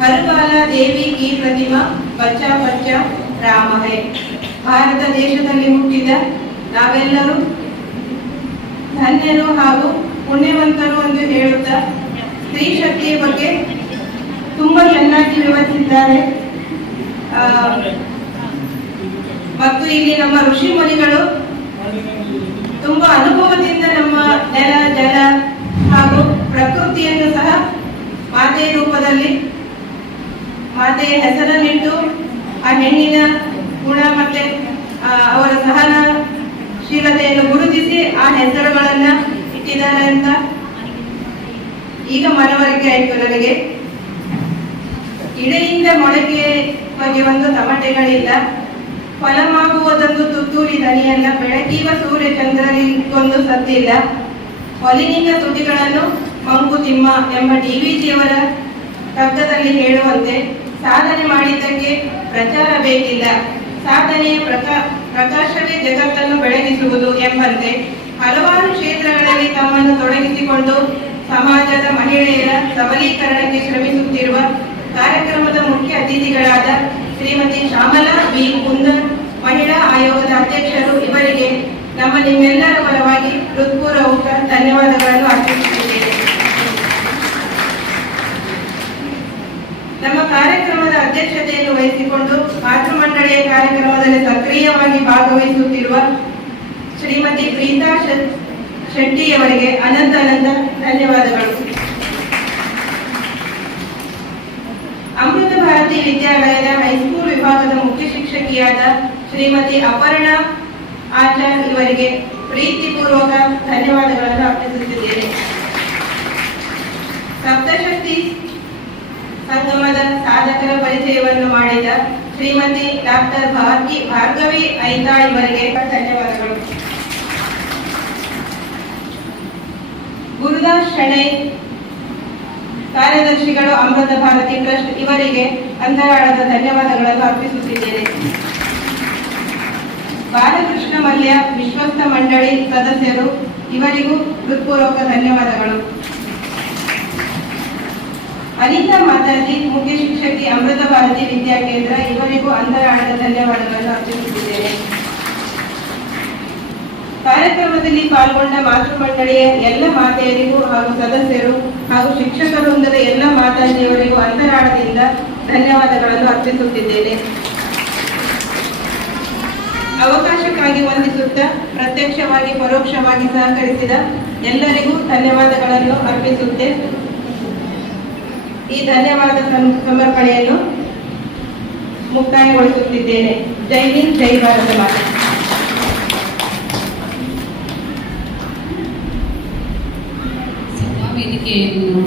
ಹರಬಾಲ ದೇವಿ ಈ ಪ್ರತಿಮಾ ಬಚ್ಚಾ ಬಚ್ಚಾ ರಾಮ ಹೇ ಭಾರತ ದೇಶದಲ್ಲಿ ಹುಟ್ಟಿದ ನಾವೆಲ್ಲರೂ ಧನ್ಯರು ಹಾಗೂ ಪುಣ್ಯವಂತರು ಎಂದು ಹೇಳುತ್ತಾ ಸ್ತ್ರೀ ಶಕ್ತಿಯ ಬಗ್ಗೆ ತುಂಬಾ ಚೆನ್ನಾಗಿ ವಿವರಿಸಿದ್ದಾರೆ. ಮತ್ತು ಇಲ್ಲಿ ನಮ್ಮ ಋಷಿ ಮುನಿಗಳು ತುಂಬಾ ಅನುಭವದಿಂದ ನಮ್ಮ ನೆಲ, ಜಲ ಹಾಗೂ ಪ್ರಕೃತಿಯನ್ನು ಸಹ ಮಾತೆಯ ರೂಪದಲ್ಲಿ ಮಾತೆಯ ಹೆಸರನ್ನಿಟ್ಟು ಆ ಹೆಣ್ಣಿನ ಗುಣ ಮತ್ತೆ ಅವರ ಅವರ ಸಹನಶೀಲತೆಯನ್ನು ಗುರುತಿಸಿ ಆ ಹೆಸರುಗಳನ್ನ ಇಟ್ಟಿದ್ದಾರೆ ಅಂತ. ಈಗ ಮನವರಿಕೆ ಆಯಿತು ನನಗೆ ಇಡೆಯಿಂದ ಮೊಳಕೆ ಬಗ್ಗೆ ಒಂದು ತಮಟೆಗಳಿಲ್ಲ. ಫಲಮಾಗುವುದೊಂದು ತುತ್ತೂರಿ ದನಿಯಲ್ಲ, ಬೆಳಕೀವ ಸೂರ್ಯ ಚಂದ್ರನಿಗೊಂದು ಸತ್ತಿಲ್ಲ. ಹೊಲಿನಿಂದ ತುಟಿಗಳನ್ನು ಮಂಕುತಿಮ್ಮ ಎಂಬ ಡಿವಿಜಿಯವರ ಶಬ್ದದಲ್ಲಿ ಹೇಳುವಂತೆ ಸಾಧನೆ ಮಾಡಿದ್ದಕ್ಕೆ ಪ್ರಚಾರ ಬೇಕಿಲ್ಲ. ಸಾಧನೆಯ ಪ್ರಕಾ, ಪ್ರಕಾಶವೇ ಜಗತ್ತನ್ನು ಬೆಳಗಿಸುವುದು ಎಂಬಂತೆ ಹಲವಾರು ಕ್ಷೇತ್ರಗಳಲ್ಲಿ ತಮ್ಮನ್ನು ತೊಡಗಿಸಿಕೊಂಡು ಸಮಾಜದ ಮಹಿಳೆಯರ ಸಬಲೀಕರಣಕ್ಕೆ ಶ್ರಮಿಸುತ್ತಿರುವ ಕಾರ್ಯಕ್ರಮದ ಮುಖ್ಯ ಅತಿಥಿಗಳಾದ ಶ್ರೀಮತಿ ಶ್ಯಾಮಲಾ ಬಿ. ಕುಂದನ್, ಮಹಿಳಾ ಆಯೋಗದ ಅಧ್ಯಕ್ಷರು ಇವರಿಗೆ ನಮ್ಮ ನಿಮ್ಮೆಲ್ಲರ ಪರವಾಗಿ ಹೃತ್ಪೂರ್ವಕ ಧನ್ಯವಾದಗಳನ್ನು ಅರ್ಪಿಸುತ್ತಿದ್ದೇನೆ ನಮ್ಮ ಕಾರ್ಯಕ್ರಮದ ಅಧ್ಯಕ್ಷತೆಯನ್ನು ವಹಿಸಿಕೊಂಡು ಮಾತೃಮಂಡಳಿಯ ಕಾರ್ಯಕ್ರಮದಲ್ಲಿ ಸಕ್ರಿಯವಾಗಿ ಭಾಗವಹಿಸುತ್ತಿರುವ ಶ್ರೀಮತಿ ಪ್ರೀತಾ ಶೆಟ್ಟಿ ಶೆಟ್ಟಿಯವರಿಗೆ ಅನಂತ ಅನಂತ ಧನ್ಯವಾದಗಳು. ಅಮೃತ ಭಾರತಿ ವಿದ್ಯಾಲಯದ ಹೈಸ್ಕೂಲ್ ವಿಭಾಗದ ಮುಖ್ಯ ಶಿಕ್ಷಕಿಯಾದ ಶ್ರೀಮತಿ ಅಪರ್ಣಾ ಆಚಾರ್ ಇವರಿಗೆ ಪ್ರೀತಿಪೂರ್ವಕ ಧನ್ಯವಾದಗಳನ್ನು ಅರ್ಪಿಸುತ್ತಿದ್ದೇನೆ. ಸಪ್ತಶಕ್ತಿ ಸಂಗಮದ ಸಾಧಕರ ಪರಿಚಯವನ್ನು ಮಾಡಿದ ಶ್ರೀಮತಿ ಡಾಕ್ಟರ್ ಭಾರ್ಗಿ ಭಾರ್ಗವಿ ಐತಾ ಇವರಿಗೆ ಧನ್ಯವಾದಗಳು. ಗುರುದಾಸ್ ಶೆಣೈ ಕಾರ್ಯದರ್ಶಿಗಳು ಅಮೃತ ಭಾರತಿ ಟ್ರಸ್ಟ್ ಇವರಿಗೆ ಅಂತರಾಳದ ಧನ್ಯವಾದಗಳನ್ನು ಅರ್ಪಿಸುತ್ತಿದ್ದೇನೆ. ಬಾಲಕೃಷ್ಣ ಮಲ್ಯ ವಿಶ್ವಸ್ತ ಮಂಡಳಿ ಸದಸ್ಯರು, ಇವರಿಗೂ ಹೃತ್ಪೂರ್ವಕ ಧನ್ಯವಾದಗಳು. ಅನಿತಾ ಮಾತಾಜಿ ಮುಖ್ಯ ಶಿಕ್ಷಕಿ ಅಮೃತ ಭಾರತಿ ವಿದ್ಯಾಕೇಂದ್ರ, ಇವರಿಗೂ ಅಂತರಾಳದ ಧನ್ಯವಾದಗಳನ್ನು ಅರ್ಪಿಸುತ್ತಿದ್ದೇನೆ. ಕಾರ್ಯಕ್ರಮದಲ್ಲಿ ಪಾಲ್ಗೊಂಡ ಮಾತೃ ಮಂಡಳಿಯ ಎಲ್ಲ ಮಾತೆಯರಿಗೂ ಹಾಗೂ ಸದಸ್ಯರು ಹಾಗೂ ಶಿಕ್ಷಕರೊಂದರ ಎಲ್ಲ ಮಾತಾಜಿಯವರಿಗೂ ಅಂತರಾಳದಿಂದ ಧನ್ಯವಾದಗಳನ್ನು ಅರ್ಪಿಸುತ್ತಿದ್ದೇನೆ. ಅವಕಾಶಕ್ಕಾಗಿ ವಂದಿಸುತ್ತಾ, ಪ್ರತ್ಯಕ್ಷವಾಗಿ, ಪರೋಕ್ಷವಾಗಿ ಸಹಕರಿಸಿದ ಎಲ್ಲರಿಗೂ ಧನ್ಯವಾದಗಳನ್ನು ಅರ್ಪಿಸುತ್ತೆ ಈ ಧನ್ಯವಾದ ಸಮರ್ಪಣೆಯನ್ನು ಮುಕ್ತಾಯಗೊಳಿಸುತ್ತಿದ್ದೇನೆ. ಜೈ ಹಿಂದ್ ಜೈ ಭಾರತ ಮಾತೆ. ವೇದಿಕೆಯನ್ನು